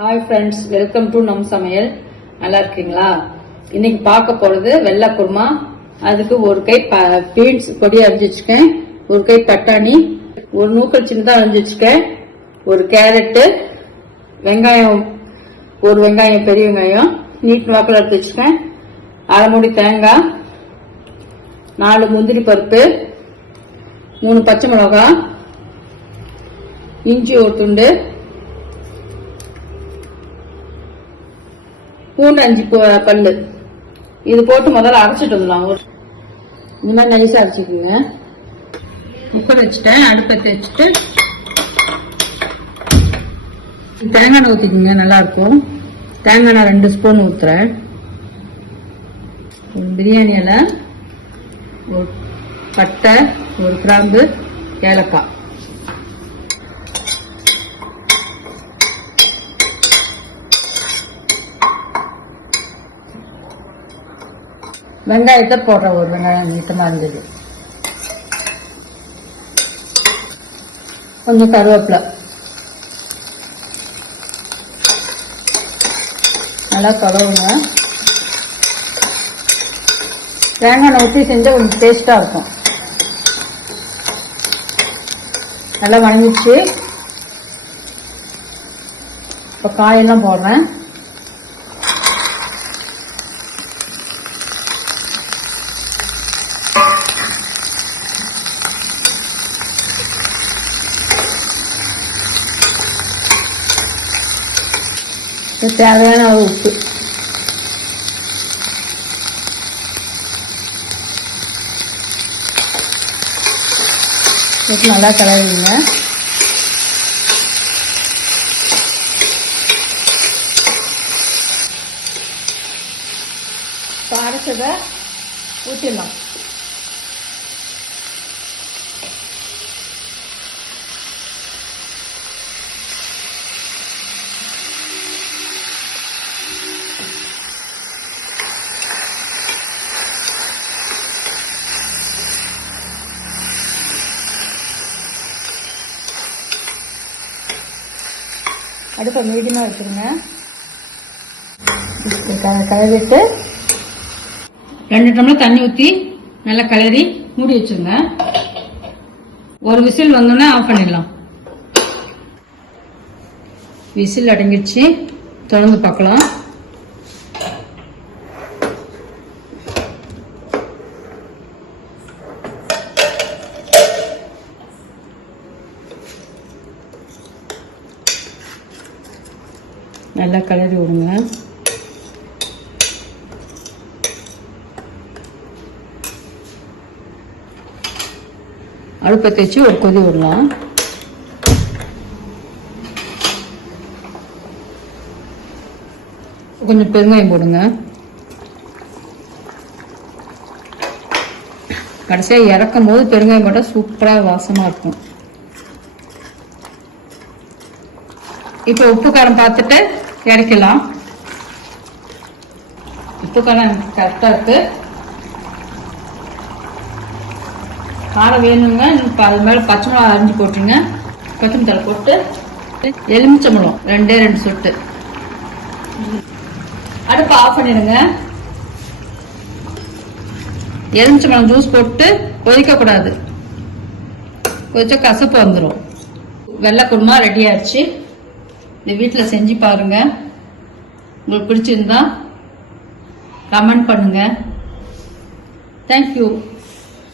Hi friends, welcome to நம் சமையல். நல்லா இருக்கீங்களா? இன்னைக்கு பார்க்க போறது வெள்ளை குருமா. அதுக்கு ஒரு கை பீன்ஸ் பொடி அரிஞ்சு வச்சுக்கேன், ஒரு கை பட்டாணி, ஒரு நூக்கல் சின்னதா அரிஞ்சு வச்சுக்கேன், ஒரு கேரட்டு, வெங்காயம், ஒரு வெங்காயம் பெரிய வெங்காயம் நீட் வாக்கில் எடுத்து வச்சுக்கேன், அரை மூடி தேங்காய், 4 முந்திரி பருப்பு, 3 பச்சை மிளகாய், இஞ்சி ஒரு துண்டு, பூண்டு 5 பல்லு. இது போட்டு முதல்ல அரைச்சிட்டு வந்துடலாம். இந்த மாதிரி நைஸா அரைச்சிக்கோங்க. குக்கர் வச்சுட்டேன், அடுப்பத்தை வச்சுட்டு தேங்காய் எண்ணெய் ஊற்றிக்கோங்க, நல்லா இருக்கும். தேங்காய் எண்ணெய் 2 ஸ்பூன் ஊற்றுறேன். பிரியாணி இலை, ஒரு பட்டை, ஒரு கிராம்பு, ஏலக்காய். வெங்காயத்தை போடுற, ஒரு வெங்காயம் நீட்டமா இருந்தது, கொஞ்சம் கருவேப்பிலை, நல்லா கலவுங்க. தேங்காய் ஊற்றி செஞ்சால் கொஞ்சம் டேஸ்டா இருக்கும். நல்லா வணங்கிச்சு. இப்போ காயெல்லாம் போடுறேன். தேவையான உப்பு, நல்லா கலருங்க. அரைச்சதை ஊற்றிடலாம். அடுப்பை மீடியமாக வச்சுருங்க. கலரிட்டு 2 டம்ளர் தண்ணி ஊற்றி நல்லா கலரி மூடி வச்சுருங்க. ஒரு விசில் வந்தோடனே ஆஃப் பண்ணிடலாம். விசில் அடங்கிடுச்சு, திறந்து பார்க்கலாம். நல்லா கலரி விடுங்க. அடுப்பை வச்சு ஒரு கொதி விடலாம். கொஞ்சம் பெருங்காயம் போடுங்க. கடைசியா இறக்கும் போது பெருங்காயம் போட்டா சூப்பரா வாசமா இருக்கும். இப்ப உப்பு காரம் பார்த்துட்டு இறக்கலாம். உப்பு காரம் கரெக்டா இருக்கு. காரம் வேணுங்க, அது மேல பச்சை மிளகா அரிஞ்சு போட்டுருங்க. கொத்தமல்லி தழை போட்டு எலுமிச்சம்பழம் 2 சொட்டு. அடுப்பை ஆஃப் பண்ணிடுங்க. எலுமிச்சம்பழம் ஜூஸ் போட்டு கொதிக்க கூடாது, கொதிச்சா கசப்பு வந்துடும். வெள்ளை குருமா ரெடி ஆயிடுச்சு. இந்த வீட்டில் செஞ்சு பாருங்க. உங்களுக்கு பிடிச்சிருந்தா கமெண்ட் பண்ணுங்க. தேங்க்யூ.